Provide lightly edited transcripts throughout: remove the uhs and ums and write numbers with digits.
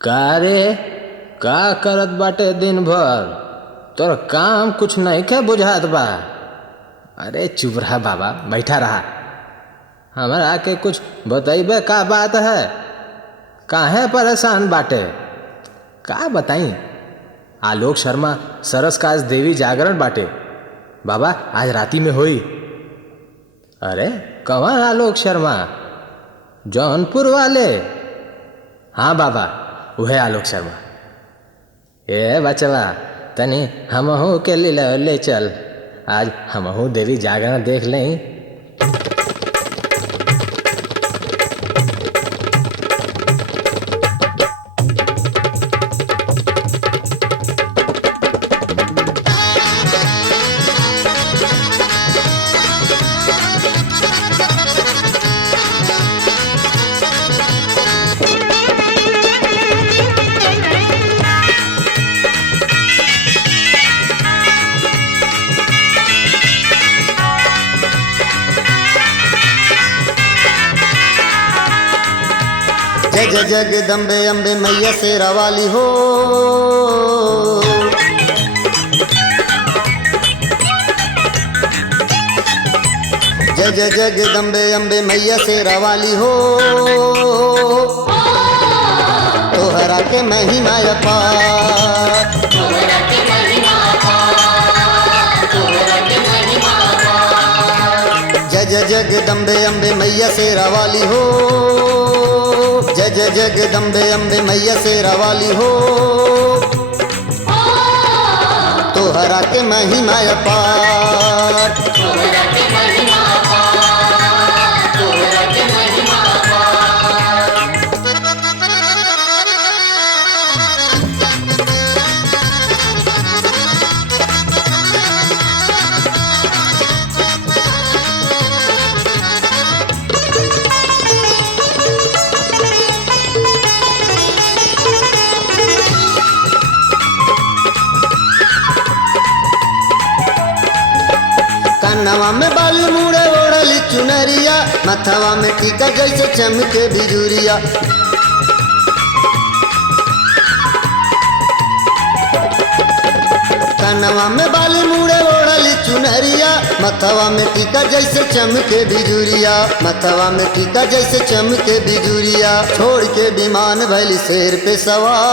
का रे का करत बाटे दिन भर? तोर काम कुछ नहीं के बुझात बा? अरे चुप रहा बाबा, बैठा रहा। हमरा के कुछ बतैबे का बात है? काहे परेशान बाटे? का बताई? आलोक शर्मा सरस का आज देवी जागरण बाटे बाबा, आज राती में होई। अरे कौन आलोक शर्मा? जौनपुर वाले? हाँ बाबा, वह आलोक शर्मा। ए बचवा, तनी हमहू के ले चल, आज हमहू देवी जागरण देख लें। जय जगदम्बे अम्बे मैया शेरा वाली हो। जय जगदम्बे अम्बे मैया शेरा वाली हो। तोहरा के महिमा अपार, जय जगदम्बे अम्बे मैया शेरा वाली हो। जय जगदम्बे अम्बे मैया शेरा वाली हो। तोहरा के महिमा अपार, कनवा में बाल मुड़े ओढ़ली चुनरिया, मथवा में टीका जैसे चमके बिजुरिया। कनवा में बाल मुड़े ओढ़ली चुनरिया, मथवा में टीका जैसे चमके बिजुरिया। मथवा में टीका जैसे चमके बिजुरिया। छोड़ के विमान भैली शेर पे सवार,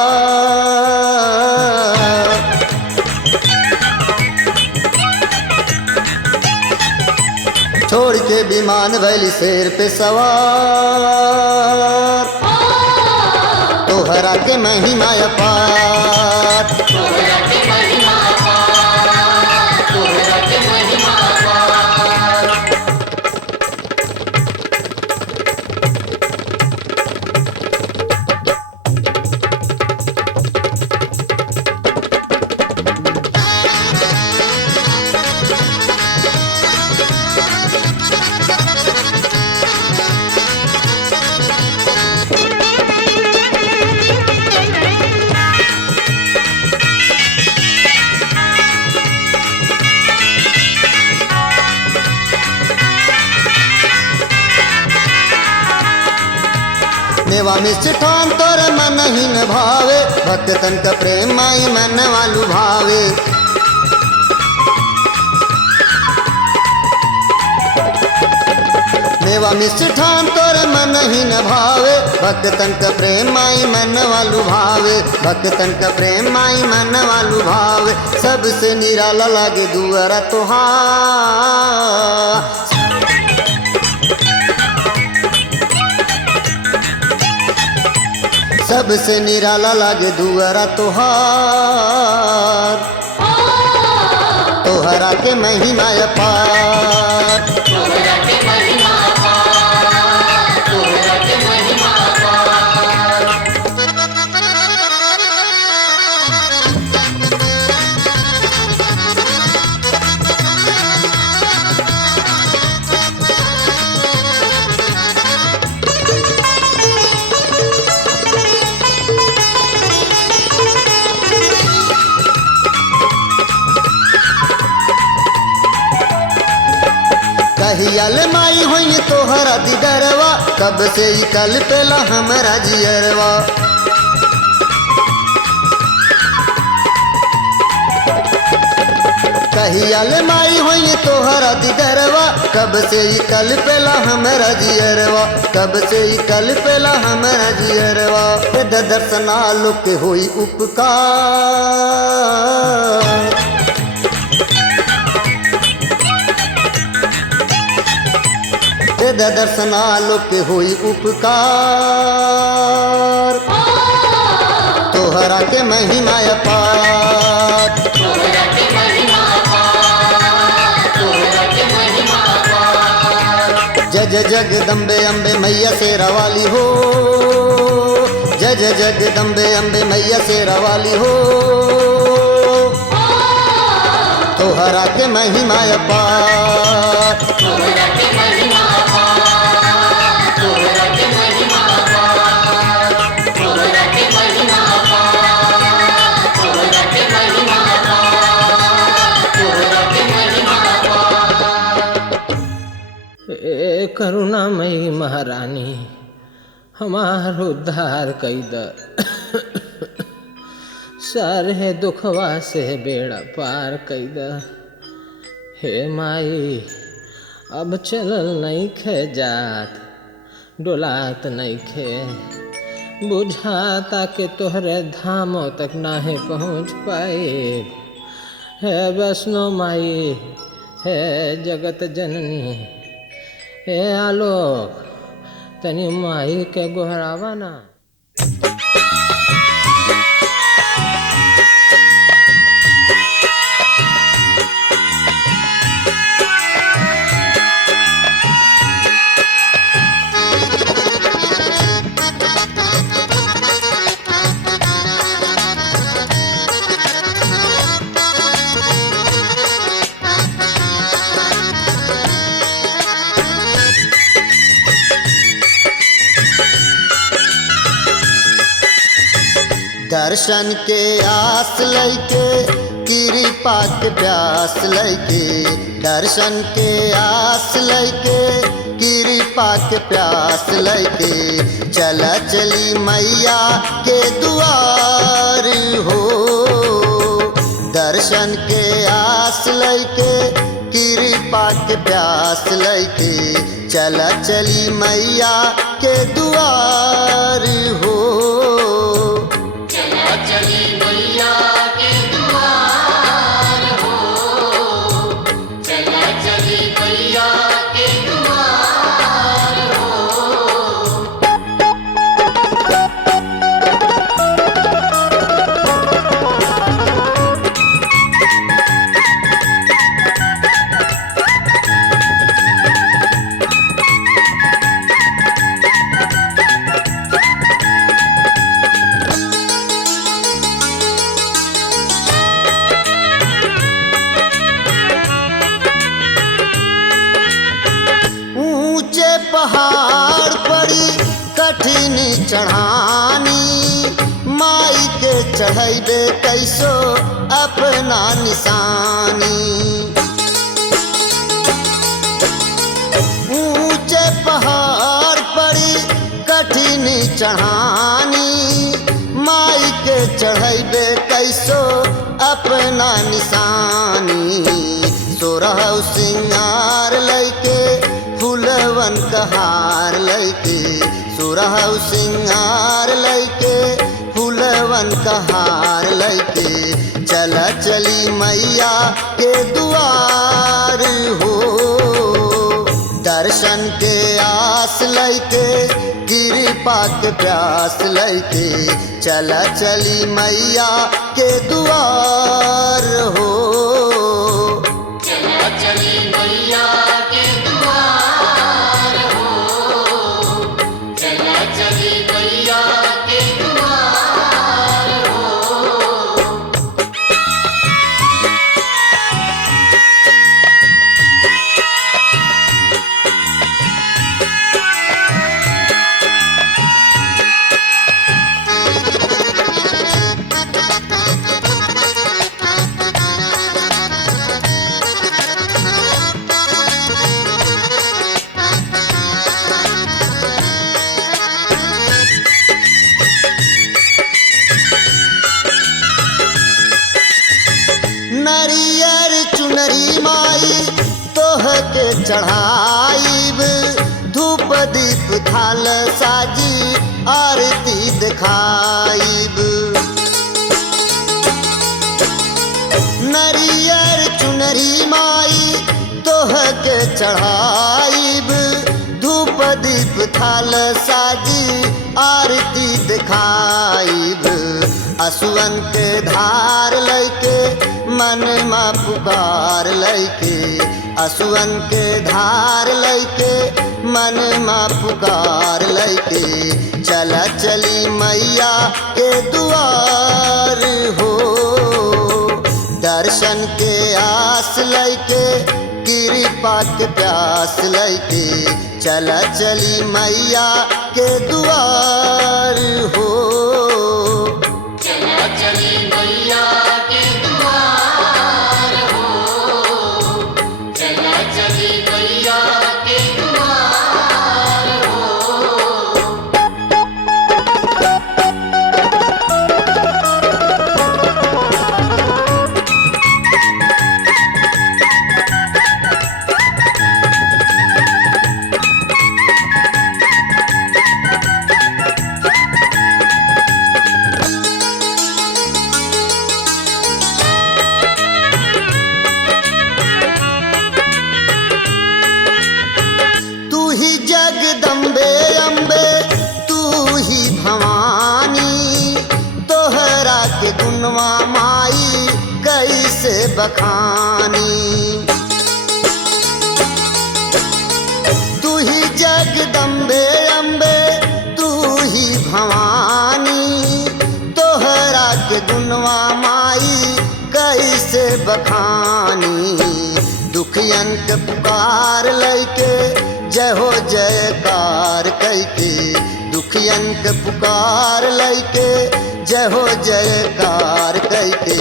छोड़ के विमान भैली शेर पे सवार। तोहरा के महिमा अपार, मेवा मिष्ठान तोर मन ही न भावे। भक्तन का प्रेम माई मन वालू भावे। मेवा मिष्ठान तोर मन ही न भावे। भक्तन का प्रेम माई मन वालू भावे। भक्तन का प्रेम माई मन वालू भावे। सबसे निराला लागे दुआरा तोहार, सबसे निराला लागे दुआरा तोहार। तोहरा के महिमा अपार, कहिया ले माई होई तोहरा दीदरवा, कब से ही कल पेला हमरा जियरवा। कहिया ले माई होई तोहरा दीदरवा, कब से ही कल पेला हमरा जियरवा, कब से ही कल पेला हमरा जियरवा। दर्शना लोक होई उपकार, दर्शना लोक होई उपकार, तोहरा के महिमा अपार। जय जय जगदम्बे अम्बे मैया शेरा वाली हो, जय जय जगदम्बे अम्बे मैया शेरा वाली हो, तोहरा के महिमा अपार। ए करुणामयी महारानी हमार उद्धार कई द, सारे दुखवा से बेड़ा पार कई द। हे माई अब चलल नहीं खे जात, डोलात नहीं खे, बुझाता के तोहरे धामों तक नाहे पहुँच पाए। हे वैष्णो माई, हे जगत जननी, हे आलोक, तनी माई के गोहरावा ना। दर्शन के आस लैके कृपा के प्यास लैके, दर्शन के आस लैके कृपा के प्यास लैके, चला चली मैया के दुआर हो। दर्शन के आस लैके कृपा के प्यास लैके, चला चली मैया के दुआर हो। पहाड़ पड़ी कठिन चढ़ानी, माई के चढ़ैबे कैसो अपना निशानी। ऊंचे पहाड़ पड़ी कठिन चढ़ानी, माई के चढ़ैबे कैसो अपना निशानी। सोरह सिंगार लैके फूलवन कहार लैके, सोरह सिंगार लैके फूलवन कहार लैके, चला चली मैया के दुआर हो। दर्शन के आस लैके कृपा के प्यास लैके, चला चली मैया के दुआर हो। चला चली मैया के दुआर हो, चला चली मैया के दुआर हो। चढ़ाईब धूप दीप थाल साजी आरती दिखाईब नरियर चुनरी माई तोह के चढ़ाईब धूप दीप थाल साजी आरती दिखाईब असुवन के धार लैके मन में पुकार लैके असुवन के धार लैके मन में पुकार लैके चला चली मैया के दुआर हो दर्शन के आस लैके कृपा के प्यास लैके चला चली मैया के दुआर हो चला चली मैया के द्वार हो चला चली मैया के द्वार हो तू ही जगदम्बे अम्बे तू ही भवानी तोहरा के गुणवा माई कैसे बखानी तू ही जगदम्बे अम्बे तू ही भवानी तोहरा के गुणवा माई कैसे बखानी दुखियन के पुकार लैके जय हो जयकार कैके दुखियन के पुकार लैके जय हो जयकार कैके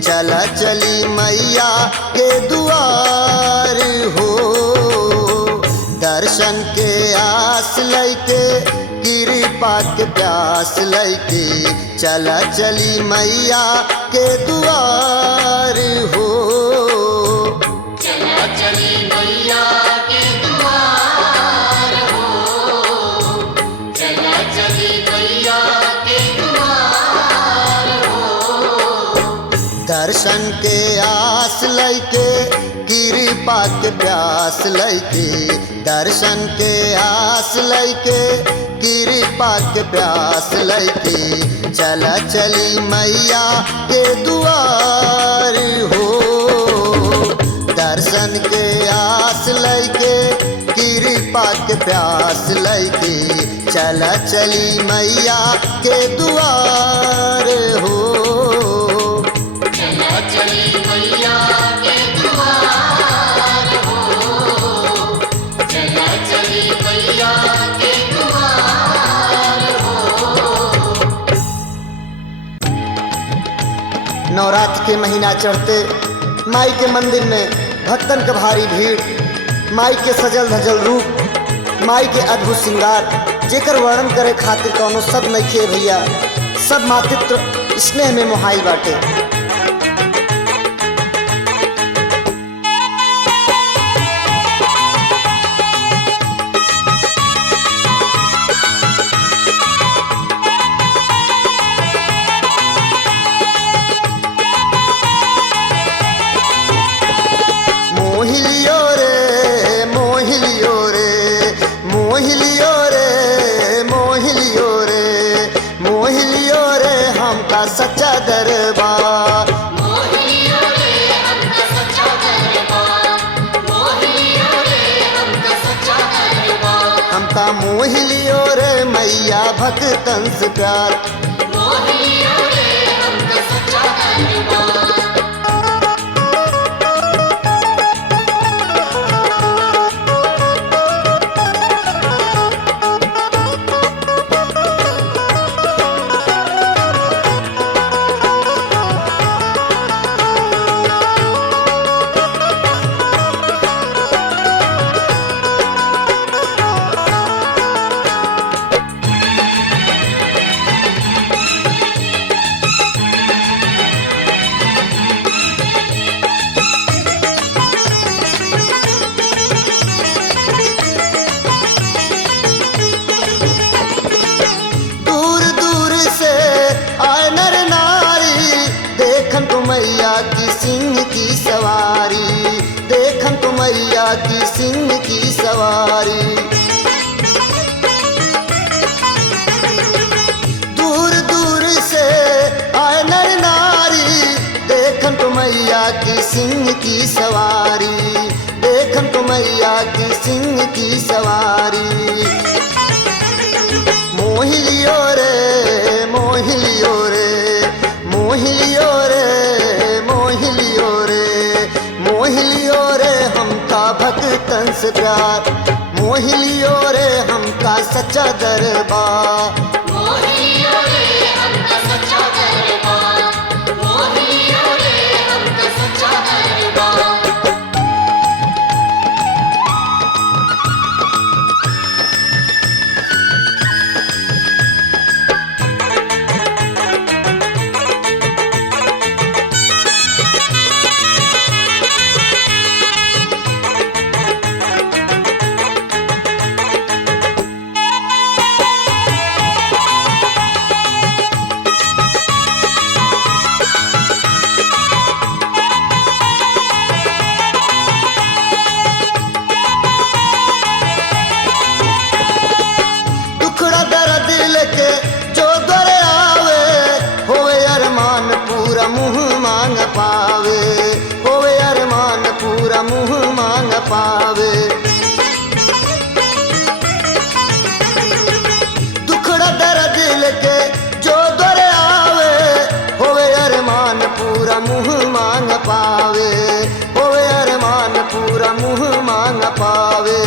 चला चली मैया के दुआर हो दर्शन के आस लैके कृपा के प्यास लैके चला चली मैया के दुआर हो चला चली मैया के द्वार हो चला चली मैया के द्वार हो दर्शन के आस लैके कृपा के प्यास लैके दर्शन के आस लैके कृपा के प्यास लैके चला चली मैया के दुआर हो दर्शन के आस लैके कृपा के प्यास लैके चला चली मैया के दुआर हो चला चली मैया के द्वार हो चला चली मैया के द्वार हो नवरात्र के महीना चढ़ते माई के मंदिर में भक्तन का भारी भीड़ माई के सजल धजल रूप माई के अद्भुत श्रृंगार जेकर वर्णन करे खातिर कौनो सब नइखे भैया सब मातृत्व स्नेह में मोहाई बाटे मोहिलियो रे मोहिलियो रे मोहिलियो रे मोहिलियो रे मोहिलियो रे हमका सच्चा दरबार मोहिलियो रे हमका सच्चा दरबार मोहिलियो रे हमका सच्चा दरबार हमका मोहिलियो रे मैया भक्तन से प्यार मोहिलियो रे हमका सच्चा दरबार सिंह की सवारी। दूर दूर से आए नर नारी, देखन तो मैया की सिंह की सवारी, देखन तो मैया की सिंह की सवारी। मोहिलियो रे मोहिलियो रे मोहिलियो रे मोहिलियो रे मोहिलियो रे हमका भक्तन से प्यार, मोहिलियो रे हमका सच्चा दरबार। मोहिलियो रे हमका सच्चा दरबार, मोहिलियो रे हमका सच्चा दरबार। दुखड़ा दर्द लेके जो दर आवे, होवे अरमान पूरा मुँह मांग पावे, होवे अरमान पूरा मुँह मांग पावे। दुखड़ा दर्द लेके जो दर आवे, होवे अरमान पूरा मुँह मांग पावे, होवे अरमान पूरा मुँह मांग पावे।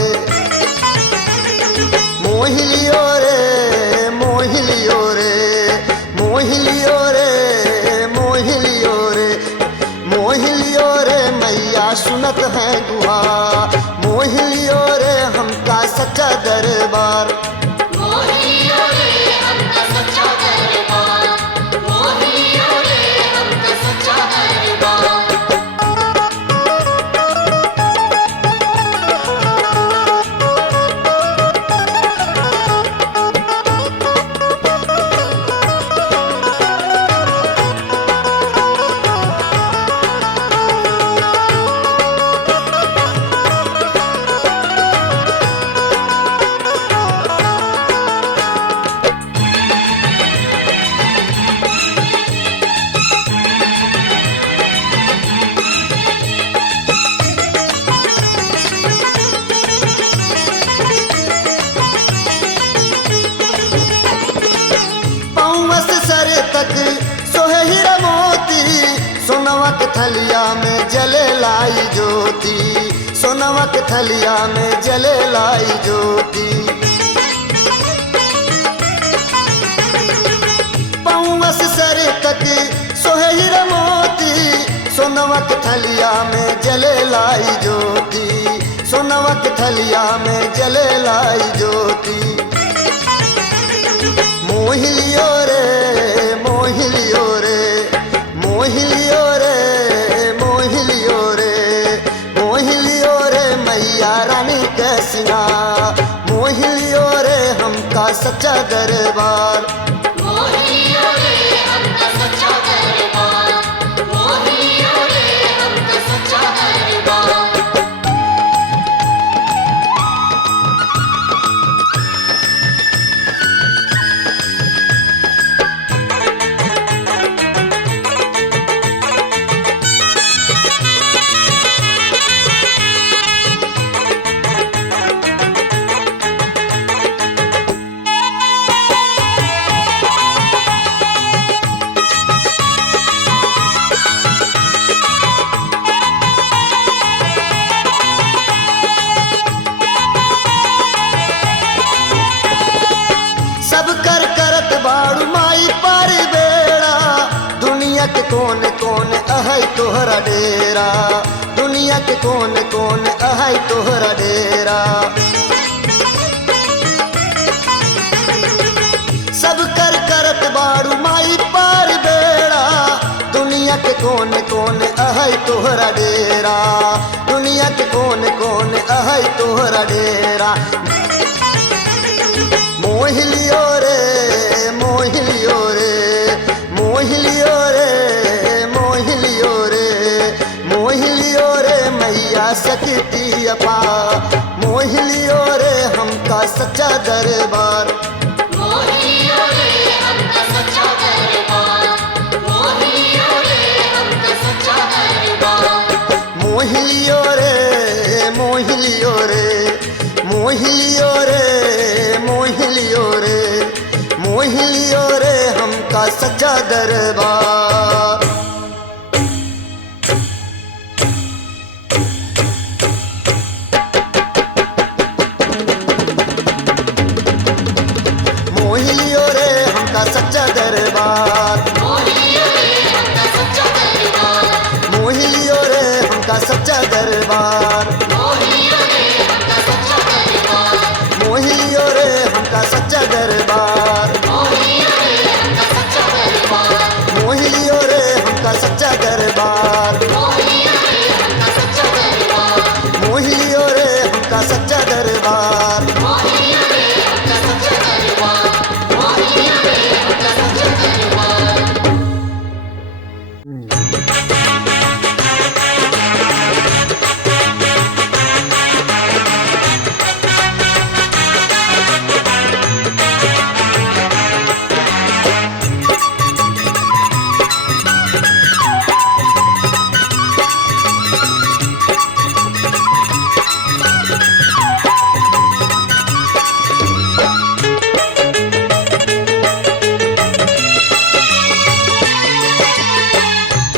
मोहिलियो रे मोहिलियो रे मोहिलियो रे मोहिलियो रे मोहिलियो रे मैया सुनत है गुहा, मोहिलियो रे हमका सच्चा दरबार। मोहिलियो रे हमका सच्चा दरबार, मोहिलियो रे हमका सच्चा दरबार। पौंस सर तक सोहे हीरा मोती, सोनवा के थलिया में जले लाई ज्योति, सोनवा के थलिया में जले लाई ज्योति। पौंस सर तक सोहे हीरा मोती, सोनवा के थलिया में जले लाई ज्योति, सोनवा के थलिया में जले लाई ज्योति। मोहिलियो रे मोहिलियो रे मोहिलियो रे मोहिलियो रे मोहिलियो रे मैया रानी के सिंगार, मोहिलियो रे हमका सच्चा दरबार। मोहिलियो रे हमका सच्चा दरबार, मोहिलियो रे हमका सच्चा दरबार। सब कर करत बाड़ू माई पार बेड़ा, दुनिया के कोन कोन अहै तोहरा डेरा, दुनिया के कोन कोन अहै तोहरा डेरा। सब कर करत बाड़ू माई पार बेड़ा, दुनिया के कोन कोन अहै तोहरा डेरा, दुनिया के कोन कोन अहै तोहरा डेरा। मोहिलियो रे मोहिलियो रे मोहिलियो रे मोहिलियो रे मोहिलियो रे मैया सच सकती अपा मोहिलियो रे हमका सच्चा दरबार मोहिनियो रे हमका सच्चा दरबार मोहिनियो रे हमका सच्चा दरबार मोहिलियो रे मोहिलियो रे मोहिलियो रे मोहिलियो रे मोहिलियो रे हमका सच्चा दरबार मोहिलियो रे हमका सच्चा दरबार मोहिनियो रे हमका सच्चा दरबार मोहिलियो रे हमका सच्चा दरबार मोहिनियो रे हमका सच्चा दरबार मोहिलियो रे हमका सच्चा दरबार मोहिनियो रे हमका सच्चा दरबार मोहिलियो रे हमका सच्चा दरबार मोहिनियो रे हमका सच्चा दरबार मोहिलियो रे हमका सच्चा दरबार मोहिनियो रे हमका सच्चा दरबार मोहिनियो रे हमका सच्चा दरबार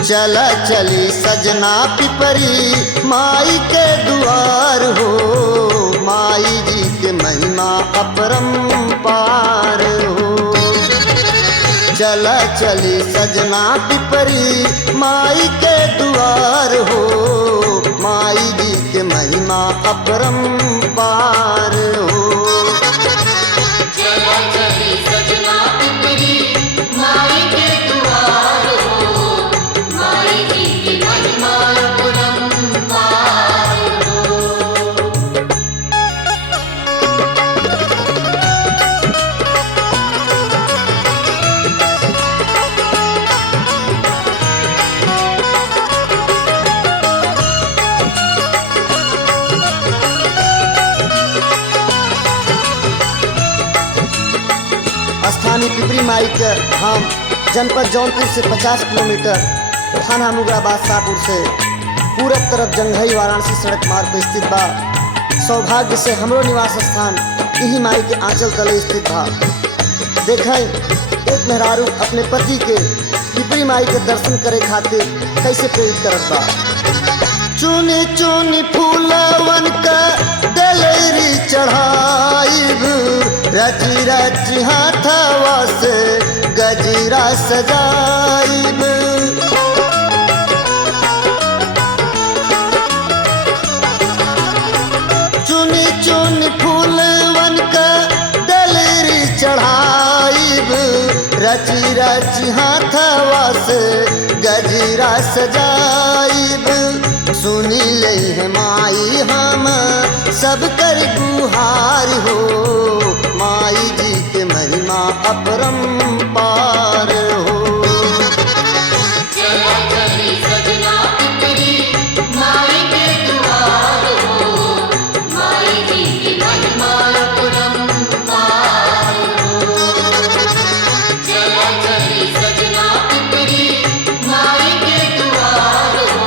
चला चली सजना पिपरी माई के दुआर हो माई जी के महिमा अपरंपार हो चला चली सजना पिपरी माई के दुआर हो माई जी के महिमा अपरंपार हो चला चली सजना पिपरी माई के द्वार हो माई जी की महिमा अपरंपार हो स्थानीय पिपरी माई के धाम जनपद जौनपुर से 50 किलोमीटर थाना मुगराबाद शाहपुर से पूरब तरफ जंघई वाराणसी सड़क मार्ग पर स्थित बा। सौभाग्य से हमरो निवास स्थान यही माई के आंचल तले स्थित बा। देखें एक मेहरारू अपने पति के पिपरी माई के दर्शन करे खातिर कैसे प्रेरित करत बा। चुनी चुनी फूलवन का डलेरी चढ़ाइब रची रची हाथवा से गजरा सजाइब चुनी चुनी फूलवन का डलेरी चढ़ाइब रची रची हाथवा से गजरा सजाइब सुनी ले है माई हम सब कर गुहार हो माई जी के महिमा अपरंपार हो चला चली सजना पिपरी माई के द्वार हो माई जी की महिमा अपरंपार हो चला चली सजना पिपरी माई के द्वार हो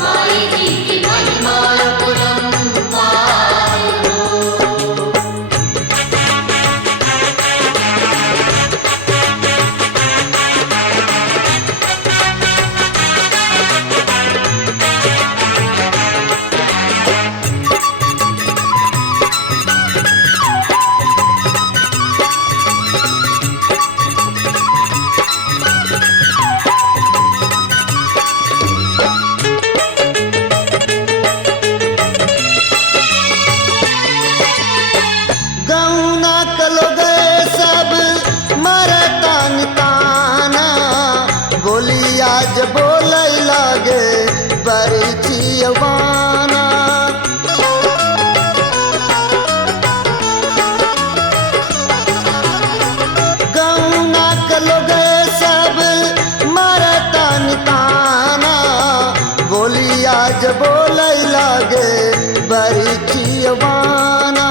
माई जी की महिमा अपरंपार हो गौना कलो गए सब मरतान ताना बोली आज बोल लागे बरछी अवाना गौना कलो गए सब मरतान ताना बोली आज बोल लागे जोबाना,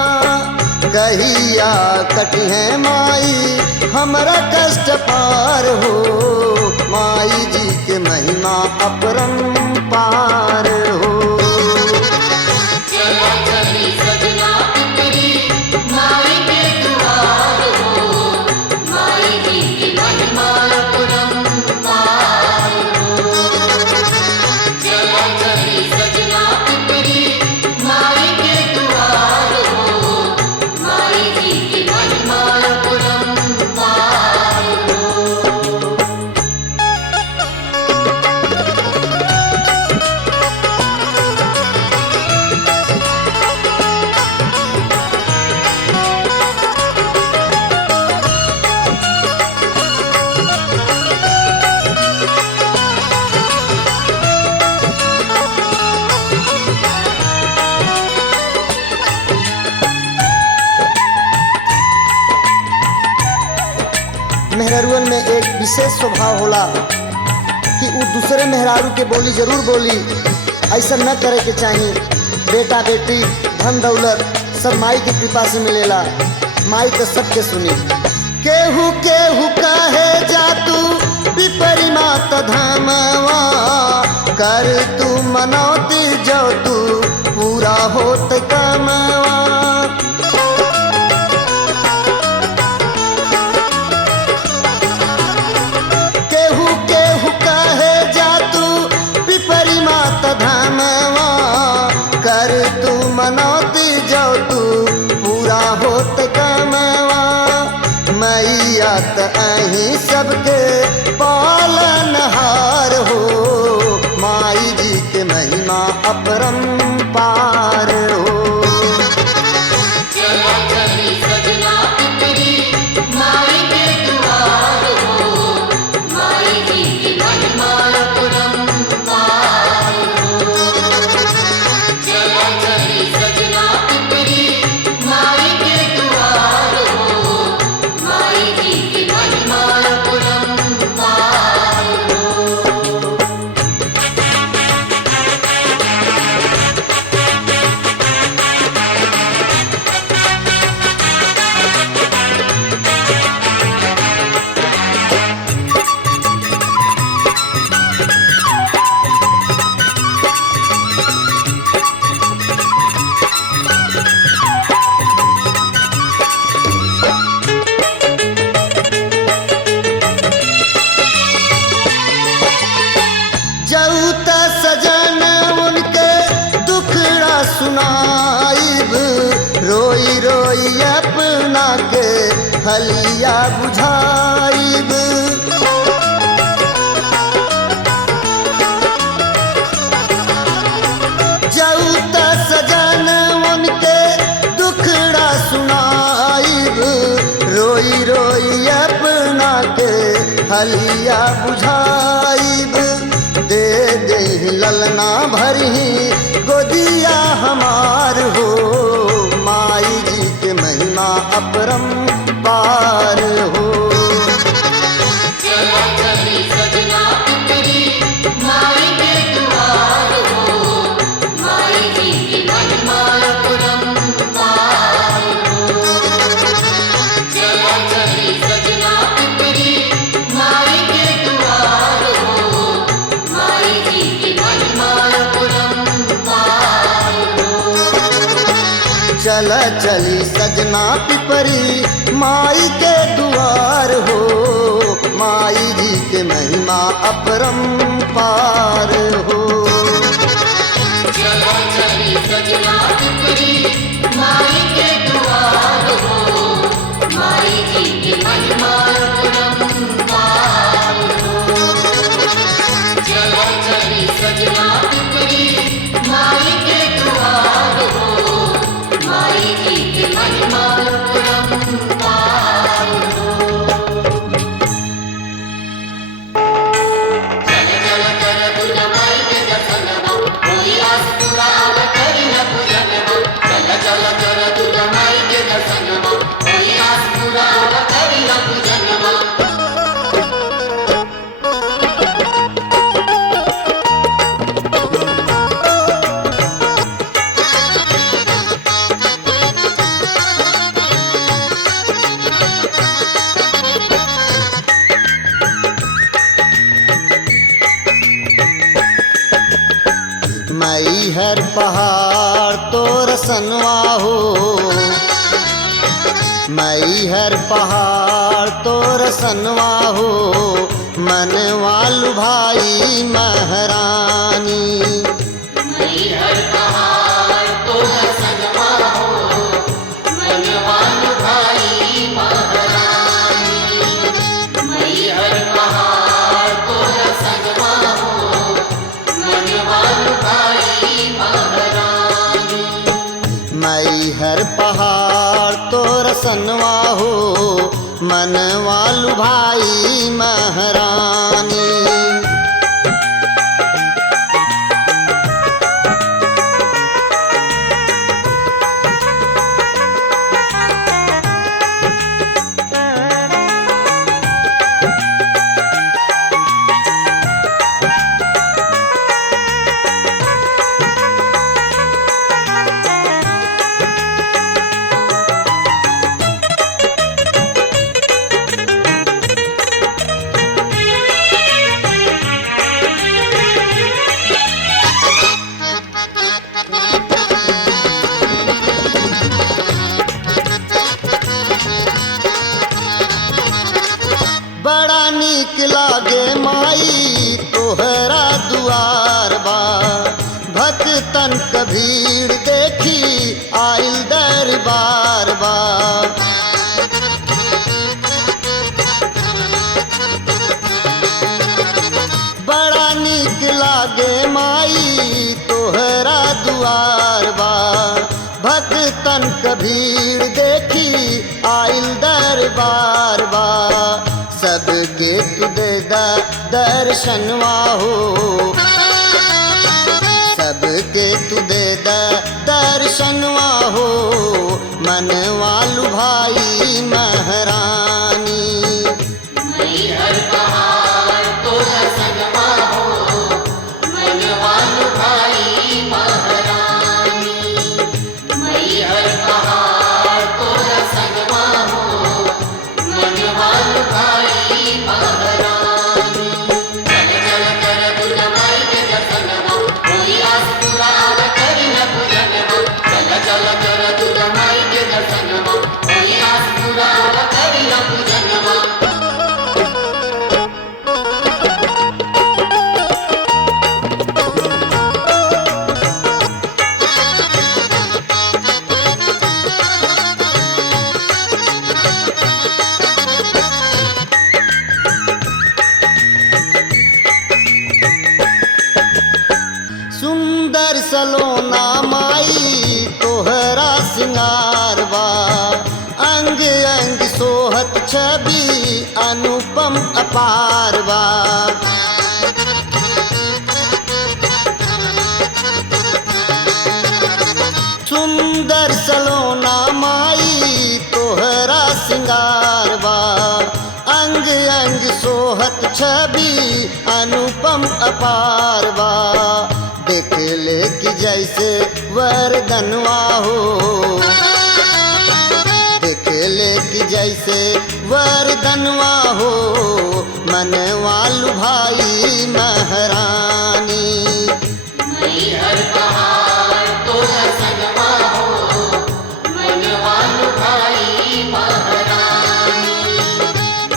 कहिया कटी है माई हमरा कष्ट पार हो। माई जी के महिमा अपरंपार हो। चला चली सजना पिपरी माई के द्वार हो, माई जी की महिमा अपरंपार हो। चला चली सजना पिपरी माई के द्वार हो, माई जी की महिमा अपरंपार हो। मेहरारुअन में एक विशेष स्वभाव होला कि वो दूसरे मेहरारू के बोली जरूर बोली। ऐसा न करे के चाहिए। बेटा बेटी धन दौलत सब माई की कृपा से मिलेला। माई तो सबके सुनी। केहू केहू कहे जा तू पिपरी मात धामवा, कर तू मनौती जो तू पूरा होत कमवा। केहू केहू कहे जा तू पिपरी मात धामवा, कर तू मनौती जो तू पूरा होत कमवा। मैया त अहीं सबके पालनहार हो। माई जी के महिमा अपरंपार हो। चला चली सजना पिपरी माई के द्वार हो, माई जी की महिमा अपरंपार हो। चला चली सजना पिपरी माई के द्वार हो, माई जी की महिमा अपरंपार हो। जऊता सजन उनके दुखड़ा सुनाइब, रोई रोई अपना के हलिया बुझाइब। जऊता सजन उनके दुखड़ा सुनाइब, रोई रोई अपना के हलिया बुझाइब। दे दे ललना भरही गोदिया हमार हो। माई जी के महिमा अपरंपार हो। चला चली सजना पिपरी माई के द्वार हो, माई जी की महिमा अपरंपार हो। चला चली सजना पिपरी माई के द्वार हो, माई जी की महिमा अपरंपार हो। चल चली सजना पिपरी माई के दुआर हो। माई जी के महिमा अपरंपार हो। चला चली सजना पिपरी माई के द्वार हो, माई जी की महिमा अपरंपार हो। चला चली सजना पिपरी माई के द्वार हो, माई जी की महिमा अपरंपार हो। चल चल कर दुर्गा माई के दर्शनवा, कोई आस पूरा आव करी न पूजनवा। चल चल कर दुर्गा माई के दर्शनवा, हर पहाड़ तोर सनवा हो, मई हर पहाड़ तोर सनवा हो, मनवा लुभाई महारानी। मई हर पहाड़ तोर सनवा हो, मनवा लुभाई महारानी। मई हर पहाड़ तोर सनवा हो, मनवा लुभाई महारानी। मई हर पहाड़ तोर सनवा हो, मनवा लुभाई महारानी। बड़ा नीक लागे माई तोहरा दुआर बा, भक्तन क भीड़ देखी आइल दरबार बा। बड़ा नीक लागे माई तोहरा दुआर बा, भक्तन क भीड़ देखी आइल दरबार बा। सबके तू दे दर्शनवा हो, सबके तू दे दर्शनवा हो, मनवा लुभाई महारानी। मई हर पहाड़ तोर सनवा हो, मनवा लुभाई महारानी। मई हर पहाड़ तोर सनवा हो, मनवा लुभाई महारानी। चल चल कर दुर्गा माई के दर्शनवा, होई आस पूरा आव करी न पूजनवा। चल चल कर दुर्गा माई के दर्शनवा, होई आस पूरा आव करी न पूजनवा। सुंदर सलोना माई तोहरा सिंगार बा, अंग अंग सोहत छवि अनुपम अपार बा। सुंदर सलोना माई तोहरा सिंगार बा, अंग अंग सोहत छवि अनुपम अपार बा। देख ले कि जैसे वरदनवा हो, देख ले कि जैसे वरदनवा हो, मनवा लुभाई महारानी। मई हर पहाड़ तोर सनवा हो, मनवा लुभाई महारानी।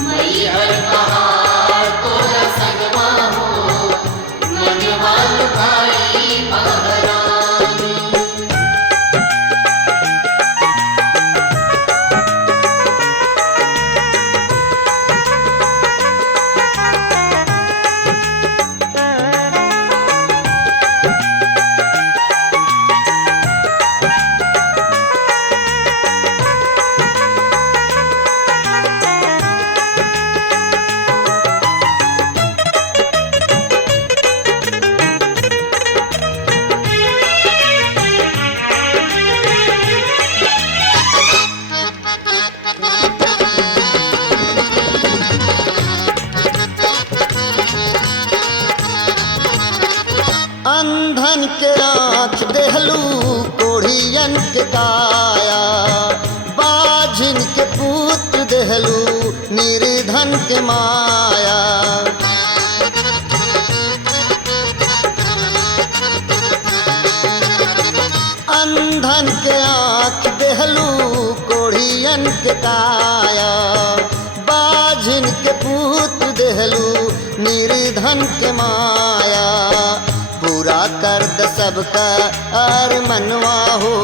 मई हर पहाड़ तोर सनवा हो, मनवा लुभाई महारानी। अंधन के आँख देहलू कोढ़ियन के काया, बाझिन के पुत्र देहलू निर्धन के माया। अंधन के आँख देहलू कोढ़ियन के काया, बाझिन के पूत देहलू निर्धन के माया। पूरा कर द सबका अर मनवा हो,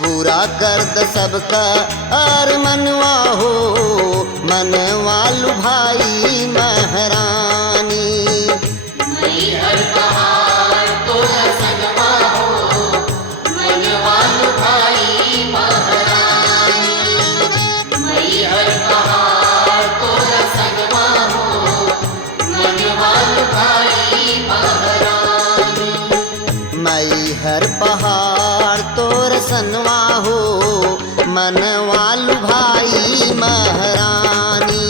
पूरा कर द सबका अर मनवा हो, मनवा लुभाई महारानी। मैहर पहाड़ तोरा संगवा हो, मनवा लुभाई महारानी। मैहर पहाड़ तोरा संगवा हो, मनवा लुभाई महारानी। मैहर पहाड़ तोर सनवा हो, मनवा लुभाई महारानी।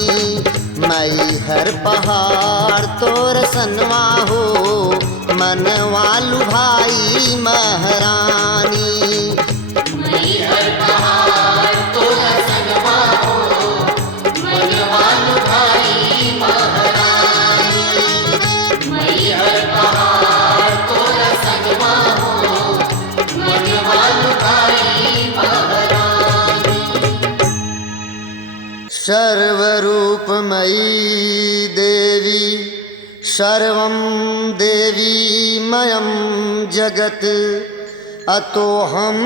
मैहर पहाड़ तोर सनवा हो, मनवा लुभाई महारानी। मैहर पहाड़ तोरा संगवा हो, मनवा लुभाई महारानी। मैहर पहाड़ तोरा संगवा हो, मनवा लुभाई महारानी। सर्वरूपमयी देवी सर्वं देवीमयं जगत्, अतोऽहं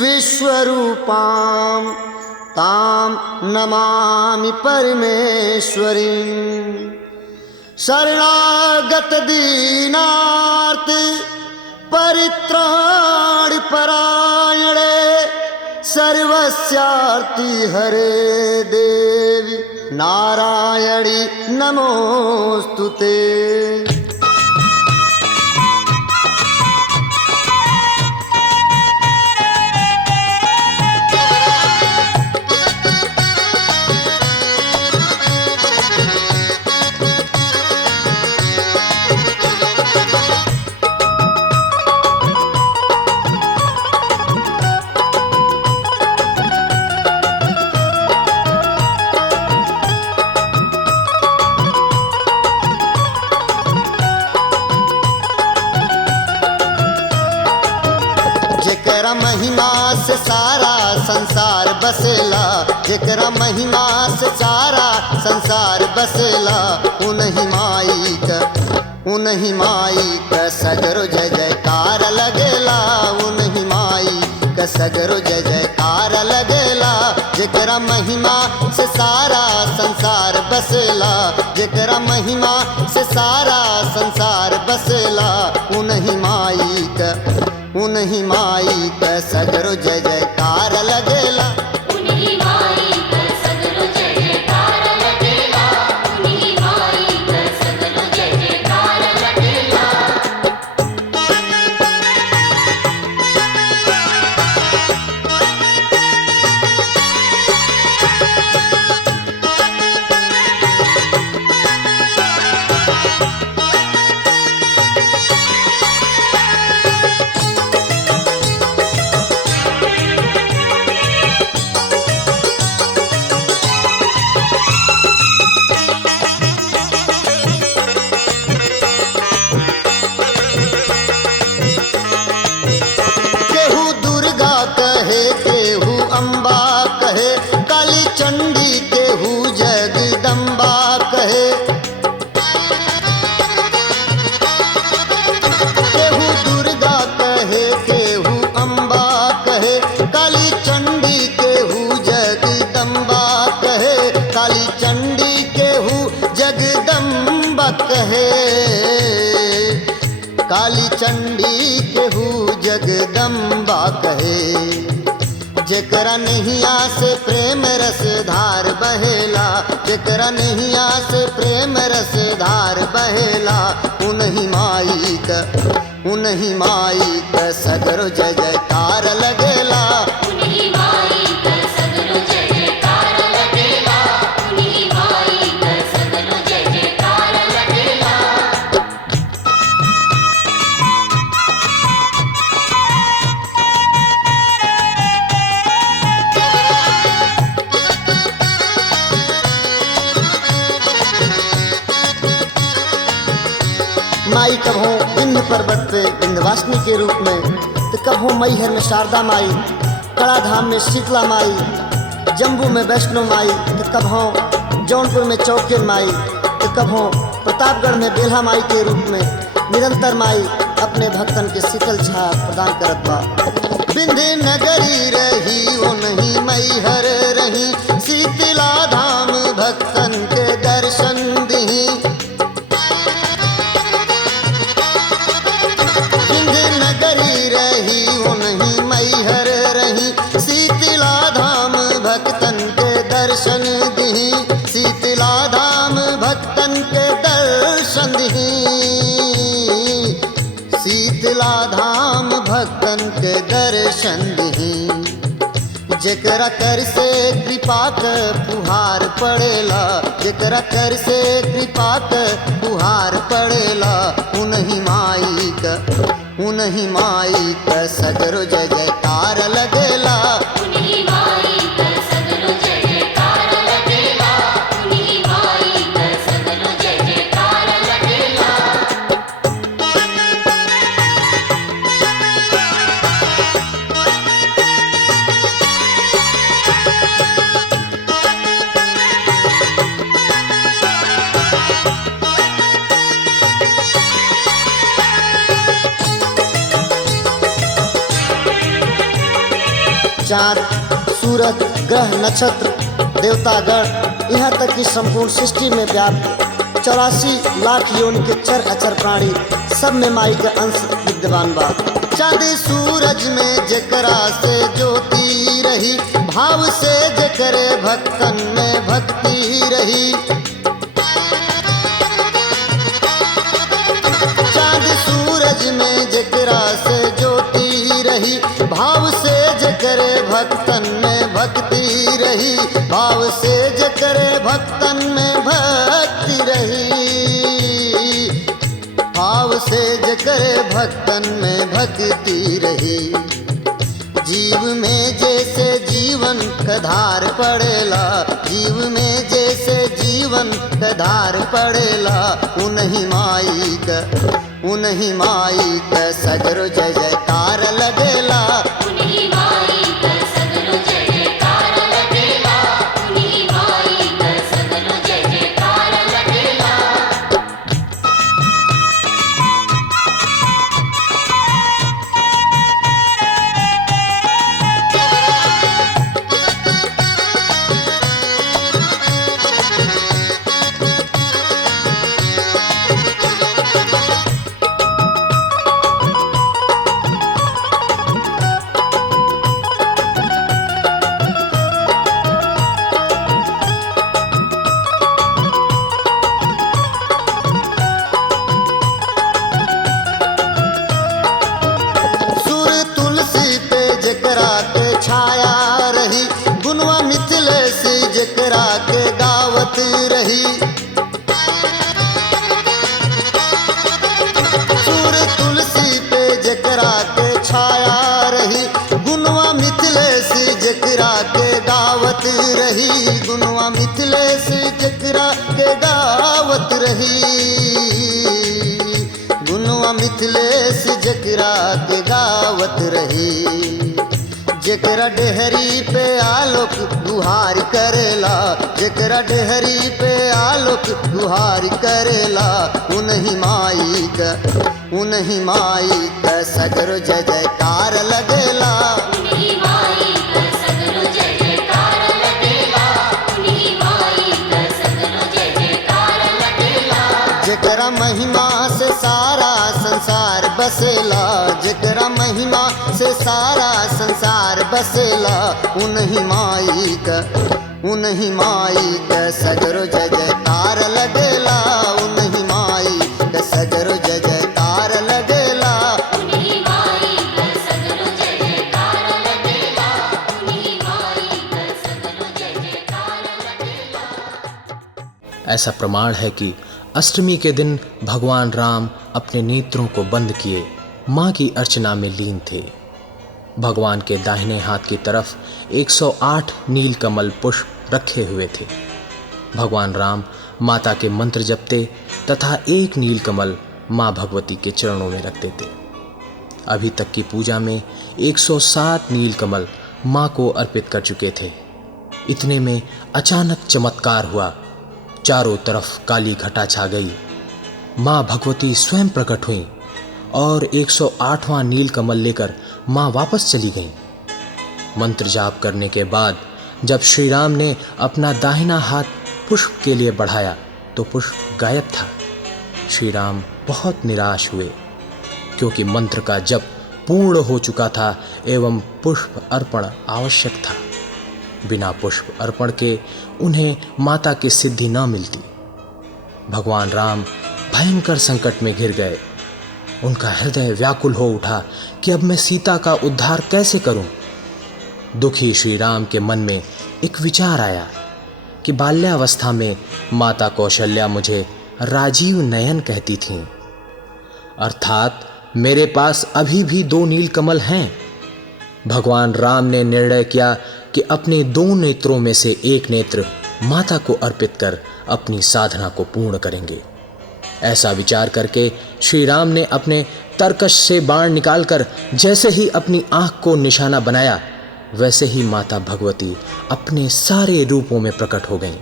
विश्वरूपां तां नमामि परमेश्वरीं। शरणागत दीनार्थ परित्राण परायणे, सर्वस्यार्ति हरे देवी नारायणी नमोस्तुते। जेकरा महिमा से सारा संसार बसेला, जेकरा महिमा से सारा संसार बसेला, उन्हीं माई का सगरो जय जयकार लगेला। उन्हीं माई का सगरो जय जयकार लगेला। जेकरा महिमा से सारा संसार बसेला, जेकरा महिमा से सारा संसार बसेला, उन्हीं माई का सगरो जय जयकार लगेला। उन्हीं माई का सगरो जय जयकार लगेला। उन्हीं माई का सगरो जय जयकार लगेला। केहू दुर्गा कहे, केहू अम्बा कहे, काली चंडी केहू जगदम्बा कहे। केहू दुर्गा कहे, केहू अम्बा कहे, काली चंडी केहू जगदम्बा कहे। काली चंडी केहू जगदम्बा कहे, काली चंडी केहू जगदम्बा कहे। जेकरा नैया से प्रेम रस धार बहेला, जेकरा नैया से प्रेम रस धार बहेला, उन्हीं माई का सगरो जय जयकार लगेला। उन्हीं माई का सगरो जय जयकार लगेला। उन्हीं माई का सगरो जय जयकार लगेला। माई कभों विंध्य पर्वत पे विंध्यवासिनी के रूप में कभों मैहर में शारदा माई, कड़ा धाम में शीतला माई, जम्बू में वैष्णो माई, तो कभों जौनपुर में चौकियन माई, तो कभों प्रतापगढ़ में बेल्हा माई के रूप में निरंतर माई अपने भक्तन के शीतल छाया प्रदान करत बा। बिंध्य नगरी रही वो नहीं मैहर रही, शीतला धाम भक्तन के दर्शन दी। बिंध्य नगरी रही वो नहीं मैहर रही, शीतला धाम भक्तन के दर्शन दी। शीतला धाम भक्तन के दर्शन दी। शीतला धाम भक्तन के दर्शन दी। जेकरा कर से कृपा क फुहार पड़ेला, जेकरा कर से कृपा क फुहार पड़ेला, उन्हीं माई क सगरो जय जयकार लगेला। उन्हीं माई का सगरो जय जयकार लगेला, उन्हीं माई का सगरो जय जयकार लगेला। चाँद, सूरज, ग्रह, नक्षत्र, देवतागण, यहाँ तक कि संपूर्ण सृष्टि में व्याप्त 84 लाख योनि के चर अचर प्राणी सब में माई का अंश विद्यमान बा। चाँद सूरज में जेकरा से ज्योति रही, भाव से जेकरे भक्तन में भक्ति रही। चाँद सूरज में जेकरा से ज्योति रही, भाव से जकरे भक्तन में भक्ति रही। भाव से जकरे भक्तन में भक्ति रही। भाव से जकरे भक्तन में भक्ति रही। जीव में जैसे जीवन का धार पड़ेला, जीव में जैसे जीवन का धार पड़ेला, उन्हीं माई का सगरो जय जयकार लगेला। उन्हीं माई का सगरो जय जयकार लगेला, उन्हीं माई का सगरो जय जयकार लगेला। छाया रही, गुनवा मिथिलेश जेकरा के गावत रही। सूर तुलसी पे जेकरा के छाया रही, गुनवा मिथिलेश जेकरा के गावत रही। गुनवा मिथिलेश जेकरा के गावत रही। गुनवा मिथिलेश जेकरा के गावत रही। जेकरा डेहरी पे आलोक गुहार करेला, जेकरा डेहरी पे आलोक गुहार करेला, उन्हीं माई का सगरो जय जयकार लगेला। उन्हीं माई का सगरो जय जयकार लगेला, उन्हीं माई का सगरो जय जयकार लगेला। जेकरा महिमा से सारा संसार बसेला, जेकरा महिमा से सारा संसार बसेला, उन्हीं माई का सगरो जय जयकार लगेला। उन्हीं माई का सगरो जय जयकार लगेला। उन्हीं माई का सगरो जय जयकार लगेला, उन्हीं माई का सगरो जय जयकार लगेला। ऐसा प्रमाण है कि अष्टमी के दिन भगवान राम अपने नेत्रों को बंद किए माँ की अर्चना में लीन थे। भगवान के दाहिने हाथ की तरफ 108 नीलकमल पुष्प रखे हुए थे। भगवान राम माता के मंत्र जपते तथा एक नीलकमल माँ भगवती के चरणों में रखते थे। अभी तक की पूजा में 107 नीलकमल माँ को अर्पित कर चुके थे। इतने में अचानक चमत्कार हुआ। चारों तरफ काली घटा छा गई। माँ भगवती स्वयं प्रकट हुई और 108वां नीलकमल लेकर माँ वापस चली गईं। मंत्र जाप करने के बाद जब श्री राम ने अपना दाहिना हाथ पुष्प के लिए बढ़ाया तो पुष्प गायब था। श्री राम बहुत निराश हुए क्योंकि मंत्र का जप पूर्ण हो चुका था एवं पुष्प अर्पण आवश्यक था। बिना पुष्प अर्पण के उन्हें माता की सिद्धि न मिलती। भगवान राम भयंकर संकट में घिर गए। उनका हृदय व्याकुल हो उठा कि अब मैं सीता का उद्धार कैसे करूं। दुखी श्री राम के मन में एक विचार आया कि बाल्यावस्था में माता कौशल्या मुझे राजीव नयन कहती थीं, अर्थात मेरे पास अभी भी 2 नीलकमल हैं। भगवान राम ने निर्णय किया कि अपने 2 नेत्रों में से एक नेत्र माता को अर्पित कर अपनी साधना को पूर्ण करेंगे। ऐसा विचार करके श्री राम ने अपने तरकश से बाण निकालकर जैसे ही अपनी आंख को निशाना बनाया, वैसे ही माता भगवती अपने सारे रूपों में प्रकट हो गईं।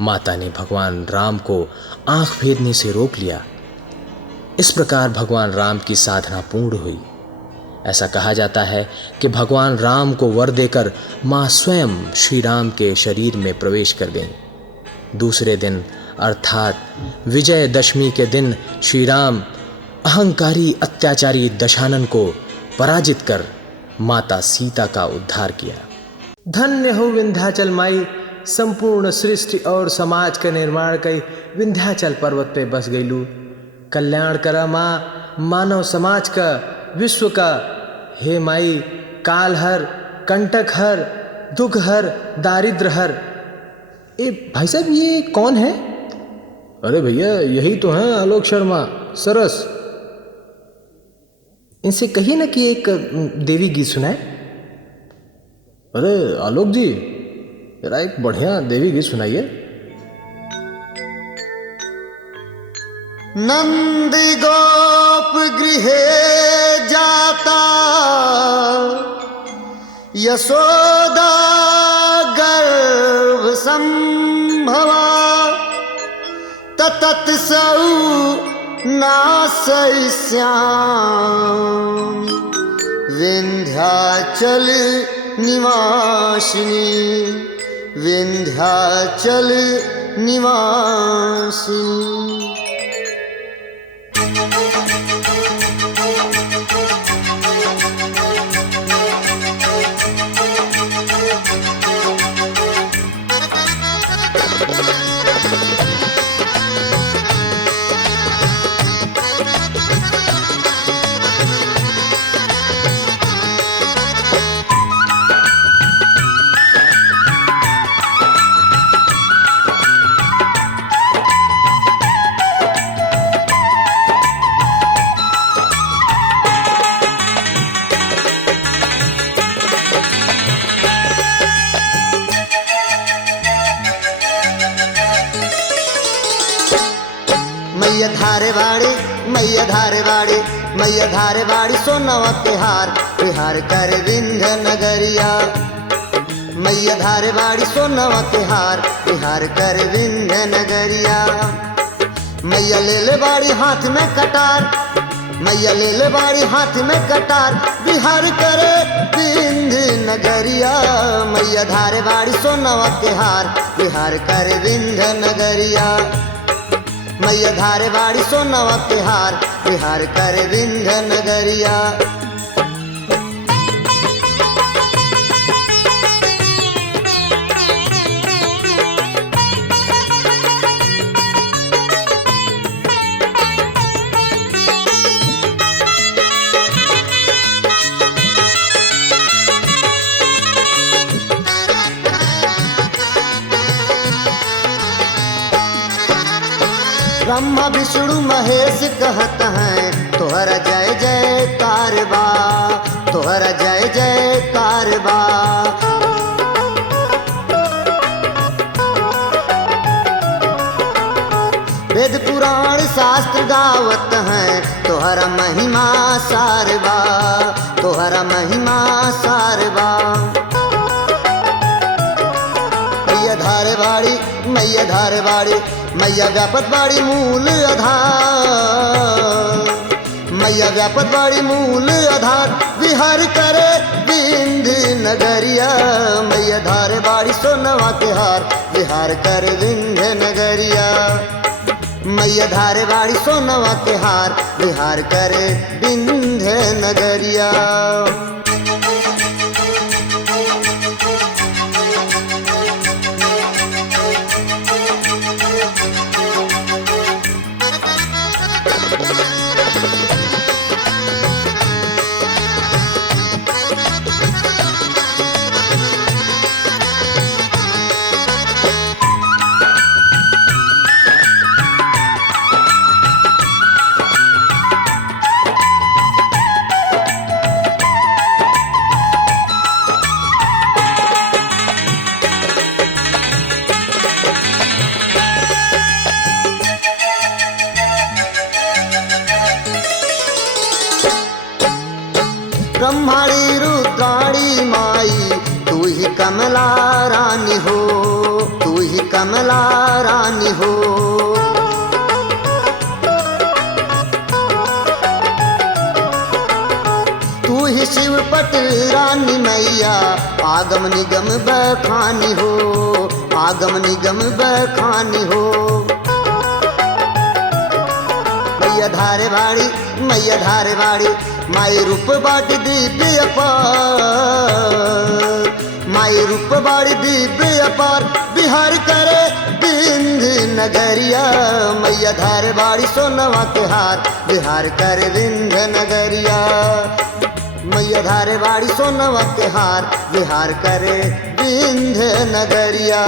माता ने भगवान राम को आंख फेरने से रोक लिया। इस प्रकार भगवान राम की साधना पूर्ण हुई। ऐसा कहा जाता है कि भगवान राम को वर देकर माँ स्वयं श्री राम के शरीर में प्रवेश कर गईं। दूसरे दिन अर्थात विजयदशमी के दिन श्री राम अहंकारी अत्याचारी दशानन को पराजित कर माता सीता का उद्धार किया। धन्य हो विंध्याचल माई, संपूर्ण सृष्टि और समाज का निर्माण कई विंध्याचल पर्वत पे बस गईलू। कल्याण करा माँ मानव समाज का, विश्व का। हे माई, काल हर, कंटक हर, दुख हर, दारिद्र हर। ए भाई साहब, ये कौन है? अरे भैया, यही तो हैं आलोक शर्मा, सरस। इनसे कहिए ना कि एक देवी गीत सुनाए। अरे आलोक जी, जरा एक बढ़िया देवी गीत सुनाइए। नंद गोप गृहे जाता, यशोदा गर्भ संभवा, ततत सौ नासै श्याम, विंध्याचल निवासिनी, विंध्याचल निवासिनी। मैया धारेवाड़ी, मैया धारेवाड़ी, मैया धारेवाड़ी सोनवा के हार, बिहार कर विंध्य नगरिया। मैया धारेवाड़ी सोनवा के हार, बिहार कर विंध्य नगरिया। मैया ले ले बाड़ी हाथ में कटार, मैया ले ले बाड़ी हाथ में कटार, बिहार करे विंध्य नगरिया। मैया धारेवाड़ी सोनवा के हार, बिहार कर विंध्य नगरिया। मैया धारेवाड़ी सोनवा के हार, बिहार कर विंध्य नगरिया। ब्रह्मा विष्णु महेश कहत हैं, तोहरा जय जयकार बा, तोहरा जय जयकार बा। वेद पुराण शास्त्र गावत हैं, तोहरा महिमा सारबा, तोहरा महिमा सारबा। मैया धारे बाड़ी, मैया धारे बाड़ी, मैया व्यापत बाड़ी मूल आधार, मैया व्यापत बाड़ी मूल आधार, विहार करे विंध्य नगरिया। मैया धारे बाड़ी सोनवा के हार, विहार करे विंध्य नगरिया। मैया धारे बाड़ी सोनवा के हार, विहार करे विंध्य नगरिया। ब्रह्माणी रुद्राणी माई, तू ही कमला रानी हो, तू ही कमला रानी हो। तू ही शिवपट रानी मैया, आगम निगम बखानी हो, आगम निगम बखानी हो। मैया धारे बाड़ी, मैया धारे बाड़ी, माई रूप बाटी दिव्य अपार, माई रूप बाड़ी दिव्य अपार, बिहार करे विंध्य नगरिया। मैया धारे बाड़ी सोनवा के हार, बिहार करे विंध्य नगरिया। मैया धारे बाड़ी सोनवा के हार, बिहार करे विंध्य नगरिया।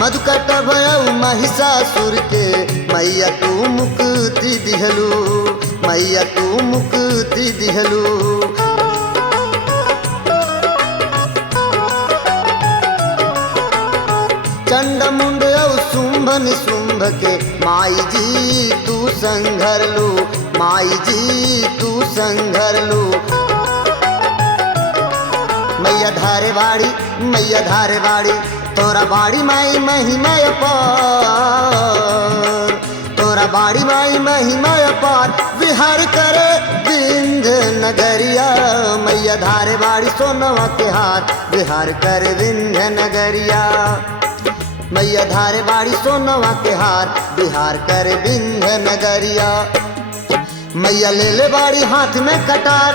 मधुकट भयउ महिषासुर के, मैया तू मुक्ति दिहलू, मैया तू मुक्ति दिहलू। चंड मुंड औ शुंभ निशुंभ के, माई जी तू संघर लू, माई जी तू संघर लू। मैया धारे बाड़ी, मैया धारे बाड़ी, तोरा बाड़ी माई महिमा अपार, तोरा बाड़ी माई महिमा अपार, विहार करे विंध्य नगरिया। मैया धारे बाड़ी सोनवा के हार, विहार करे विंध्य नगरिया। मैया धारे बाड़ी सोनवा के हार, विहार करे विंध्य नगरिया। मैया ले ले बाड़ी हाथ में कटार,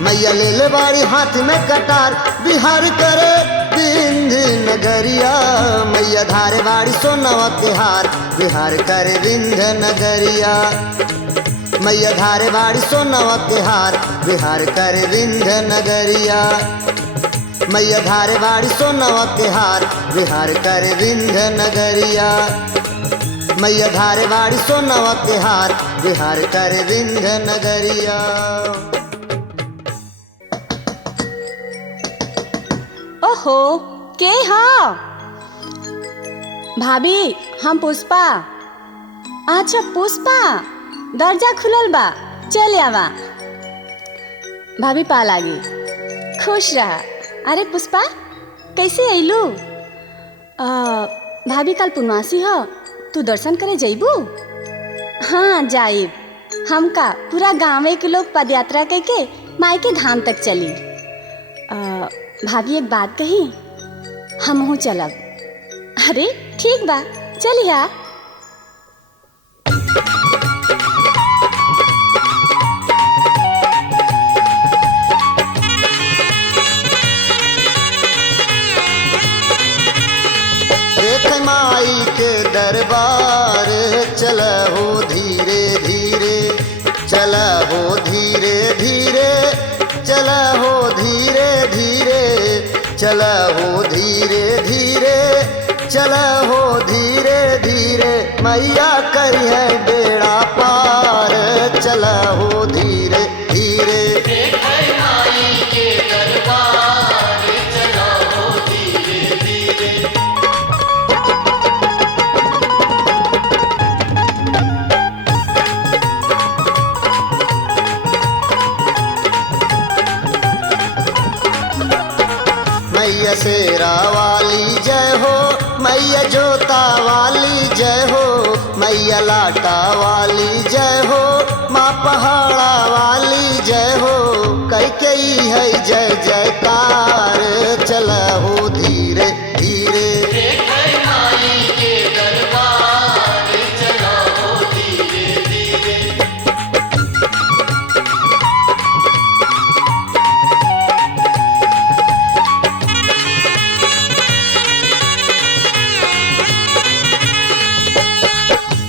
मैया ले ले बाड़ी हाथ में कटार, बिहार करे विंध्य नगरिया। मैया धारे बाड़ी सोनवा के हार, बिहार करे विंध्य नगरिया। मैया धारे बाड़ी सोनवा के हार, बिहार करे विंध्य नगरिया। मैया धारे बाड़ी सोनवा के हार, बिहार करे विंध्य नगरिया। मैया धारे बाड़ी सोनवा के हार, बिहार करे विंध्य नगरिया। ओहो, के हाँ? भाभी, हम पुष्पा। अच्छा पुष्पा, दरजा खुलल बा, चल आवा। भाभी पा लागी, खुश रहा। अरे पुष्पा, कैसे अइलू? भाभी कल पूर्णवासी हो, तू दर्शन करे जइबू? हाँ जाइब। हमका पूरा गाँव के लोग पद यात्रा करके माई के धाम तक चली। भाभी एक बात कही, हमहू चलब। अरे ठीक बा, चलिया। देख माई के दरबार, चल हो धीरे धीरे, चल हो धीरे धीरे, चल हो धीरे धीरे। चला हो धीरे धीरे, चला हो धीरे धीरे, मैया करी है बेड़ा पार, चला हो धीरे धीरे। मैया शेरा वाली जय हो, मैया जोता वाली जय हो, मैया लाटा वाली जय हो, माँ पहाड़ा वाली जय हो, कई कई है जय जयकार, चला हो धीरे धीरे।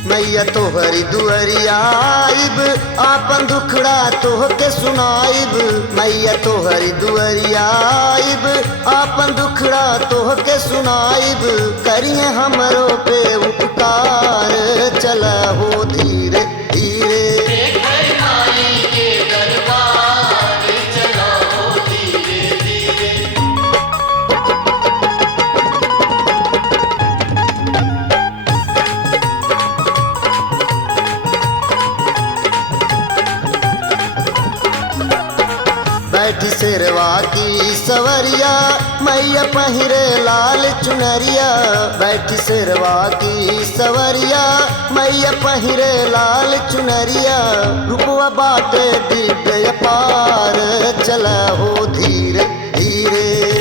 मैया तोहरी दुअरिया आइब, आपन दुखड़ा तोहके सुनाइब, मैया तोहरी दुअरिया आइब, आपन दुखड़ा तोहके सुनाइब, करिए हमरो पे उपकार, चला हो धीरे धीरे। बैठी शेरवा की सवरिया, मैया पहिरे लाल चुनरिया, बैठी शेरवा की सवरिया, मैया पहिरे लाल चुनरिया, रूपवा बाटे दिव्य पार, चला हो धीरे धीरे।